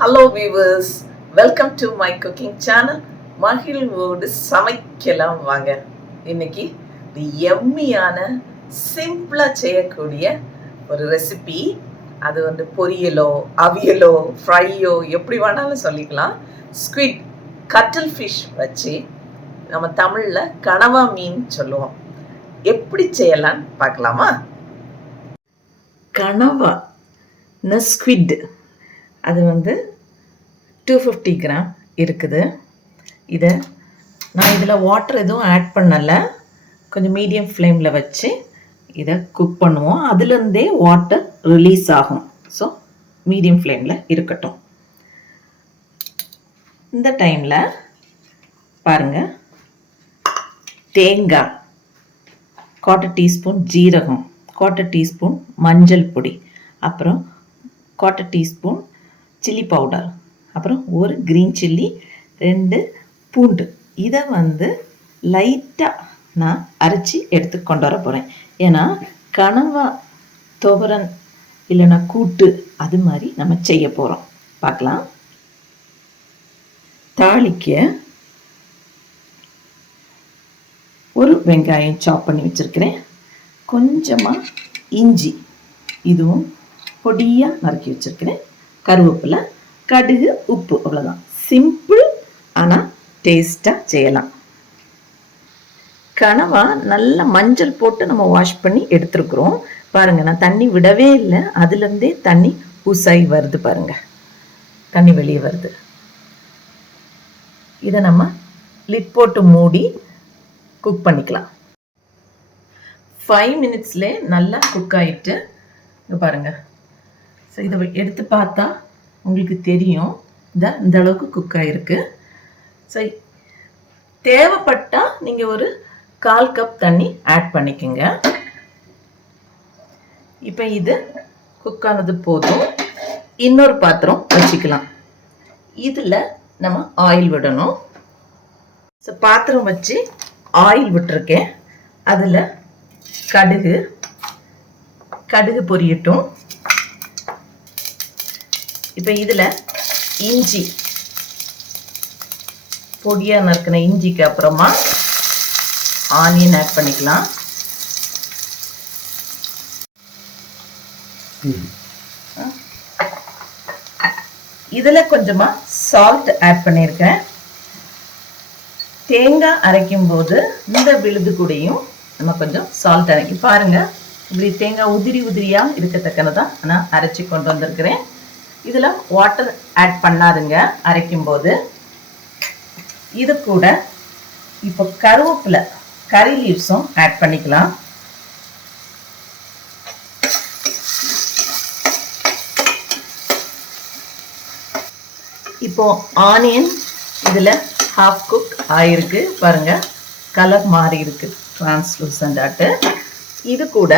Hello viewers welcome to my cooking channel மகிழ்வோடு சமைக்கலாம் வாங்க. இன்னைக்கு எம்மியான சிம்பிளாக செய்யக்கூடிய ஒரு ரெசிபி அது வந்து பொரியலோ அவியலோ ஃப்ரையோ எப்படி வேணாலும் சொல்லிக்கலாம். ஸ்குவிட் கட்டில் ஃபிஷ் வச்சு நம்ம தமிழில் கனவா மீன் சொல்லுவோம். எப்படி செய்யலாம்னு பார்க்கலாமா? கனவா ஸ்குவிட் அது வந்து டூ ஃபிஃப்டி கிராம் இருக்குது. இதை நான் இதில் வாட்டர் எதுவும் ஆட் பண்ணலை. கொஞ்சம் மீடியம் ஃப்ளேமில் வச்சு இதை குக் பண்ணுவோம். அதுலேருந்தே வாட்டர் ரிலீஸ் ஆகும். ஸோ மீடியம் ஃப்ளேமில் இருக்கட்டும். இந்த டைமில் பாருங்கள் தேங்காய் குவார்ட்டர் டீஸ்பூன் ஜீரகம் குவார்ட்டர் டீஸ்பூன் மஞ்சள் பொடி அப்புறம் குவார்ட்டர் டீஸ்பூன் சில்லி பவுடர் அப்புறம் ஒரு க்ரீன் சில்லி ரெண்டு பூண்டு. இதை வந்து லைட்டாக நான் அரைச்சி எடுத்து கொண்டு வர போகிறேன் ஏன்னா கனவா துவரன் இல்லைன்னா கூட்டு அது மாதிரி நம்ம செய்ய போகிறோம் பார்க்கலாம். தாளிக்க ஒரு வெங்காயம் சாப் பண்ணி வச்சுருக்கிறேன். கொஞ்சமாக இஞ்சி இதுவும் பொடியாக நறுக்கி வச்சுருக்கிறேன். கருவேப்பிலை கடுகு உப்பு அவ்வளோதான் சிம்பிள் ஆனால் டேஸ்ட்டாக செய்யலாம். கனவா நல்லா மஞ்சள் போட்டு நம்ம வாஷ் பண்ணி எடுத்துருக்குறோம். பாருங்கள் நான் தண்ணி விடவே இல்லை. அதுலேருந்தே தண்ணி உசாய் வருது பாருங்கள் தண்ணி வெளியே வருது. இதை நம்ம லிட் போட்டு மூடி குக் பண்ணிக்கலாம். ஃபைவ் மினிட்ஸ்லே நல்லா குக் ஆகிட்டு இங்கே பாருங்கள் ஸோ இதை எடுத்து பார்த்தா உங்களுக்கு தெரியும். இந்த இந்த அளவுக்கு குக் ஆகிருக்கு ஸோ தேவைப்பட்டால் நீங்கள் ஒரு கால் கப் தண்ணி ஆட் பண்ணிக்கோங்க. இப்போ இது குக் ஆனது போதும். இன்னொரு பாத்திரம் வச்சுக்கலாம். இதில் நம்ம ஆயில் விடணும். ஸோ பாத்திரம் வச்சு ஆயில் விட்டுருக்கேன். அதில் கடுகு கடுகு பொரியட்டும். இப்போ இதில் இஞ்சி பொடியாக நறுக்கின இஞ்சிக்கு அப்புறமா ஆனியன் ஆட் பண்ணிக்கலாம். இதில் கொஞ்சமாக சால்ட் ஆட் பண்ணியிருக்கேன் தேங்காய் அரைக்கும் போது இந்த விழுது கூடையும் நம்ம கொஞ்சம் சால்ட் அரைக்கி பாருங்கள் இப்படி தேங்காய் உதிரி உதிரியாக இருக்கத்தக்கனதான் நான் அரைச்சி கொண்டு வந்திருக்கிறேன். இதில் வாட்டர் ஆட் பண்ணாதுங்க. அரைக்கும்போது. இது கூட இப்போ கருவேப்பிலை கறி லீவ்ஸும் ஆட் பண்ணிக்கலாம். இப்போ ஆனியன் இதில் ஹாஃப் குக் ஆயிருக்கு. பாருங்க கலர் மாறி இருக்கு. டிரான்ஸ்லூசண்டாட்டு இது கூட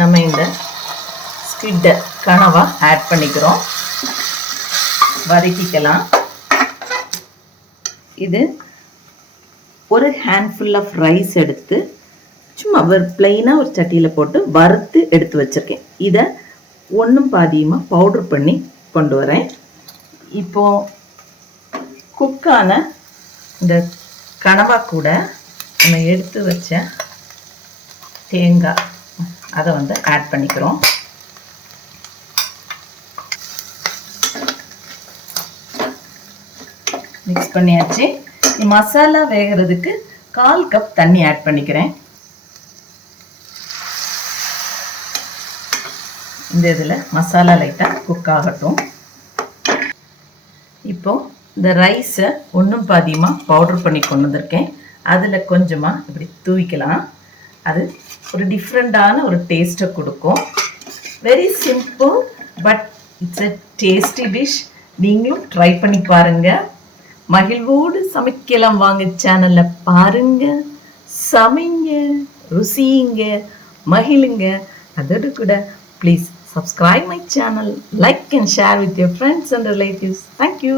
நம்ம இந்த ஸ்கிட்டை கனவாக ஆட் பண்ணிக்கிறோம். வதக்கிக்கலாம். இது ஒரு ஹேண்ட்ஃபுல் ஆஃப் ரைஸ் எடுத்து சும்மா பிளெயினாக ஒரு சட்டியில் போட்டு வறுத்து எடுத்து வச்சுருக்கேன். இதை ஒன்றும் பாதியமாக பவுட்ரு பண்ணி கொண்டு வரேன். இப்போது குக்கான இந்த கனவா கூட நம்ம எடுத்து வச்ச தேங்காய் அதை வந்து ஆட் பண்ணிக்கிறோம். மிக்ஸ் பண்ணியாச்சு. மசாலா வேகிறதுக்கு கால் கப் தண்ணி ஆட் பண்ணிக்கிறேன். இந்த இதில் மசாலா லைட்டாக குக் ஆகட்டும். இப்போது இந்த ரைஸை ஒன்றும் பாதியமாக பவுடர் பண்ணி கொண்டு வந்திருக்கேன். அதில் கொஞ்சமாக இப்படி தூவிக்கலாம். அது ஒரு டிஃப்ரெண்ட்டான ஒரு டேஸ்ட்டை கொடுக்கும். Very simple but it's a tasty dish நீங்களும் ட்ரை பண்ணி பாருங்கள் மகிழ்வோடு சமைக்கலாம் வாங்க சேனலில் பாருங்க சமைங்க ருசியுங்க மகிழுங்க. அதோடு கூட please subscribe my channel like and share with your friends and relatives thank you